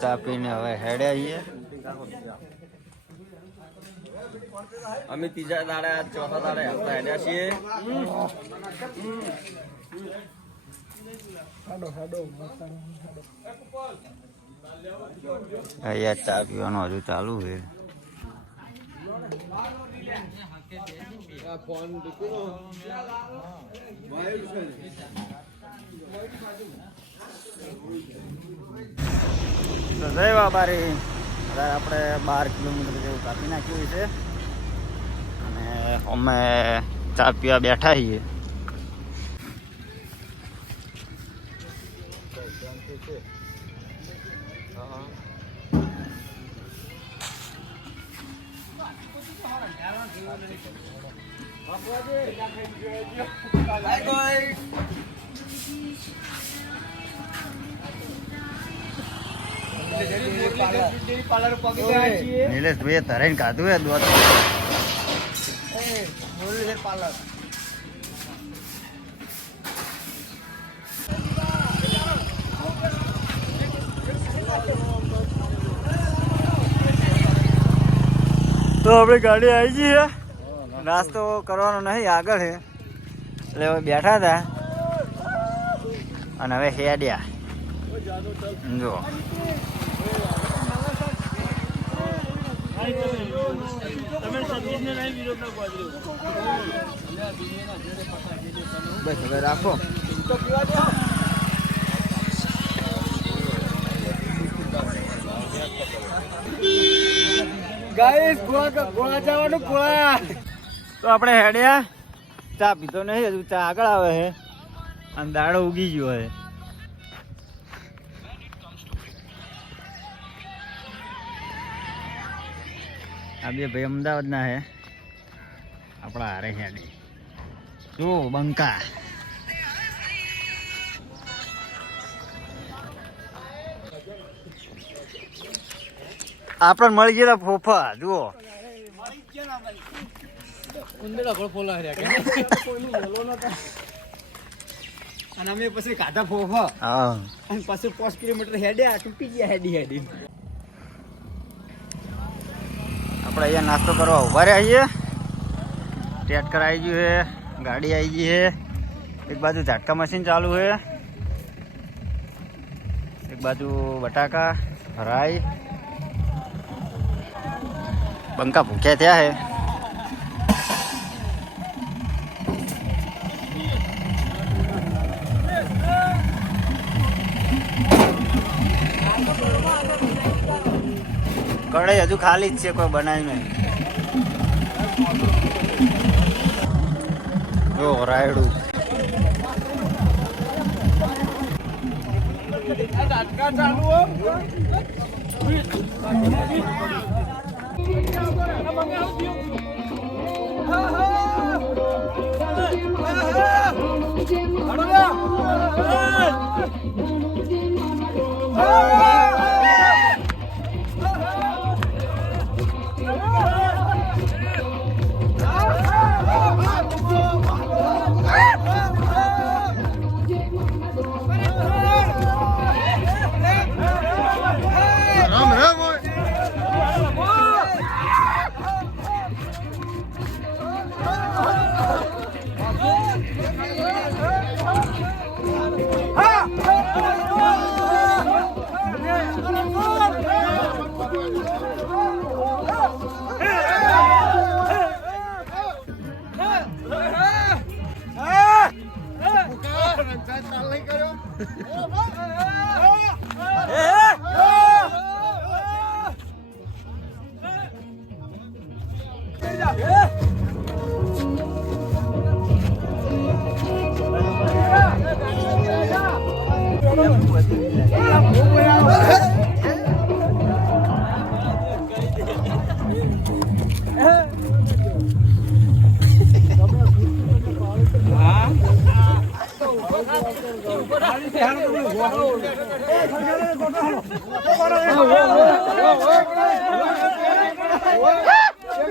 ચા પીને હવે હેડે છીએ અમે ત્રીજા દાડે ચોથા દાડે હપ્તા હેડ્યા છીએ. અહીંયા ચા પીવાનું હજુ ચાલુ છે. તો જય બાબારી અત્યારે આપણે બાર કિલોમીટર જેવું કાપી નાખ્યું છે. અને અમે ચા પીવા બેઠા છીએ. નિલેશભાઈએ તરાઈને કાઢું હે દોત. તો આપણે ગાડી આવી ગઈ નાસ્તો કરવાનો નહીં, આગળ છે એટલે હવે બેઠા હતા. અને હવે હેડ્યા. જો બસ હવે રાખો. ગાઈસ ગોવા ગોવા જવાનું તો આપણે હેડ્યા. ચા પીતો નહીં હજુ ચા આગળ આવે છે. અને દાડો ઉગી ગયો છે. આ બે ભાઈ અમદાવાદના છે આપણા હારે હેડી જો બંકા. આપણને મળી ગયા ફોફા જુઓ. અને અમે પછી કાઢા ફોફા. પછી પાંચ કિલોમીટર હેડ્યા તૂટી ગયા હેડી હેડી. આપણે અહીંયા નાસ્તો કરવા ઊભા રહ્યા છીએ. ટ્રેક્ટર આવી ગયું છે, ગાડી આવી ગઈ છે. એક બાજુ ઝાટકા મશીન ચાલુ છે. એક બાજુ બટાકા રાઈ બંકા ભૂખ્યા થયા છે. કઢાઈ હજુ ખાલી જ છે કોઈ બનાવી નહીં જો રાયડું Ah!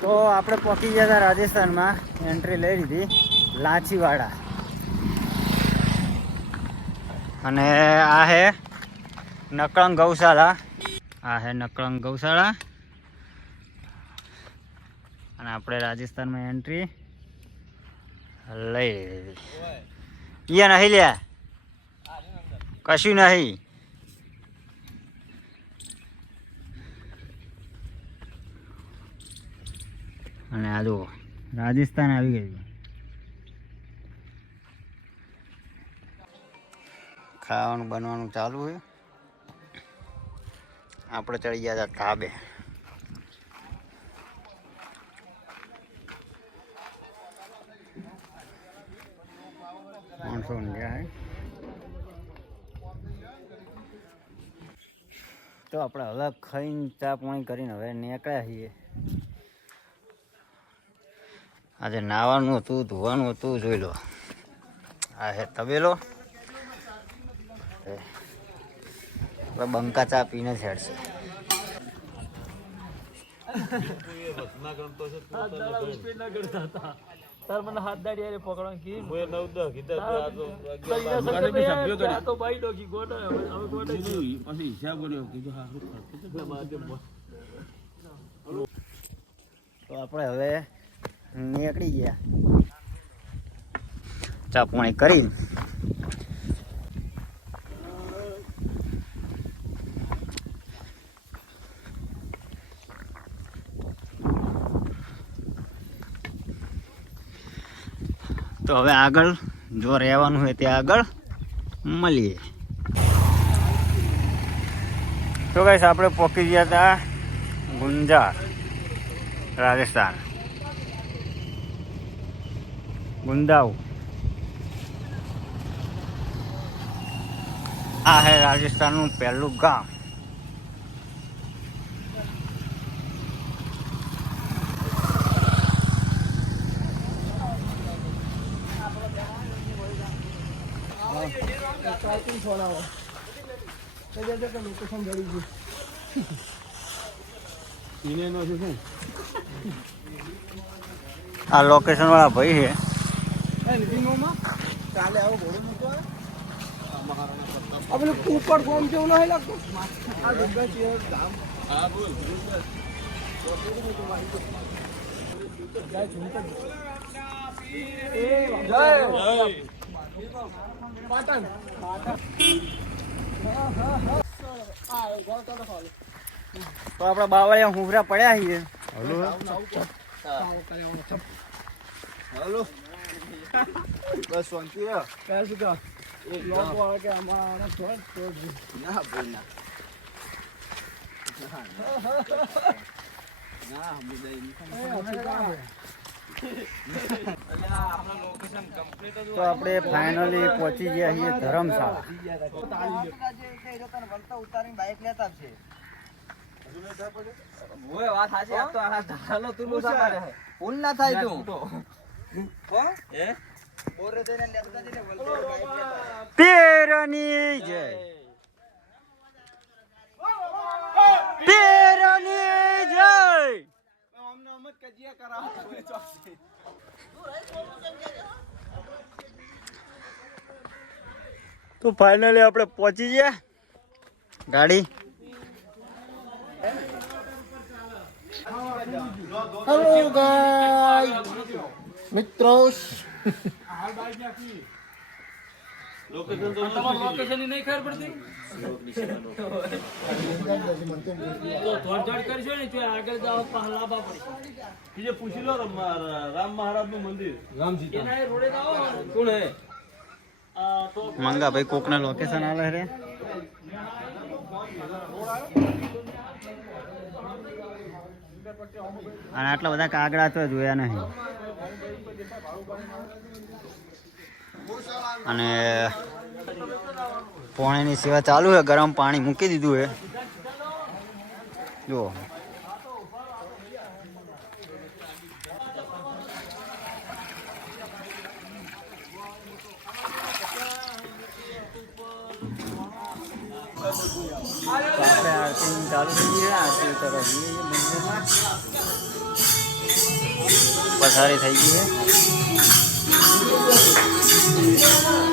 તો આપણે પહોંચી ગયા હતા રાજસ્થાનમાં, એન્ટ્રી લઈ લીધી, લાચીવાડા. અને આ હે નકળંગ ગૌશાળા. આ હે નકળંગ ગૌશાળા. અને આપણે રાજસ્થાનમાં એન્ટ્રી લઈ લીધી. ઈએ નહીં લ્યા? કશું નહીં. અને આ જુઓ રાજસ્થાન આવી ગયું. ખાવાનું બનવાનું ચાલુ હોય આપણે ચડી ગયા હતા ધાબે માણસો ઊંઘ્યા તો આપણે હવે ખાઈને ચા પાણી કરીને હવે નીકળ્યા છીએ. આજે નાવાનું હતું, ધોવાનું હતું, જોઈ લો આ હે તબેલો. બંકા ચા પીને છેડશે તાર મને હાથ દાડી આરે પકડવાનું આપણે હવે નીકળી ગયા. ચા પાણી કરી? તો હવે આગળ જો રહેવાનું હોય ત્યાં આગળ મળીએ. તો કઈશ આપણે પહોંચી ગયા હતા ગુંજાર, રાજસ્થાન. ગુંદાવ. આ હે રાજસ્થાનનું પહેલું ગામ. આ લોકેશન વાળા ભાઈ છે. ઉપર ગોમ જેવું નહીં લાગતું તો આપણા બાવળિયા હુંભરા પડ્યા છીએ બસ શાંતિ હે. કયા શું કહો? લોકો આવે કે અમારા થોડ થોડ ના ભાઈ ના ના તો આપણે ફાઇનલી પહોંચી ગયા છીએ ધરમશાળા ઓય વાત સાચી આ તો આ ધારાનો તું ફૂલ ના થાય તું હે પેરની જય. પેરની જય. તો ફાઇનલી આપણે પહોંચી ગયા. ગાડી. હેલો ગાય મિત્રો પૂછી લો રામ મહારાજનું મંદિર કોણ હે મંગા ભાઈ કોક ને લોકેશન આવે રે અને આટલા બધા કાગડા તો જોયા નહીં. અને પોણીની સેવા ચાલુ છે, ગરમ પાણી મૂકી દીધું છે. જુઓ. આરતી ચાલુ થઈ ગયા આરતી તરફ પથારી થઈ ગઈ છે. Yeah.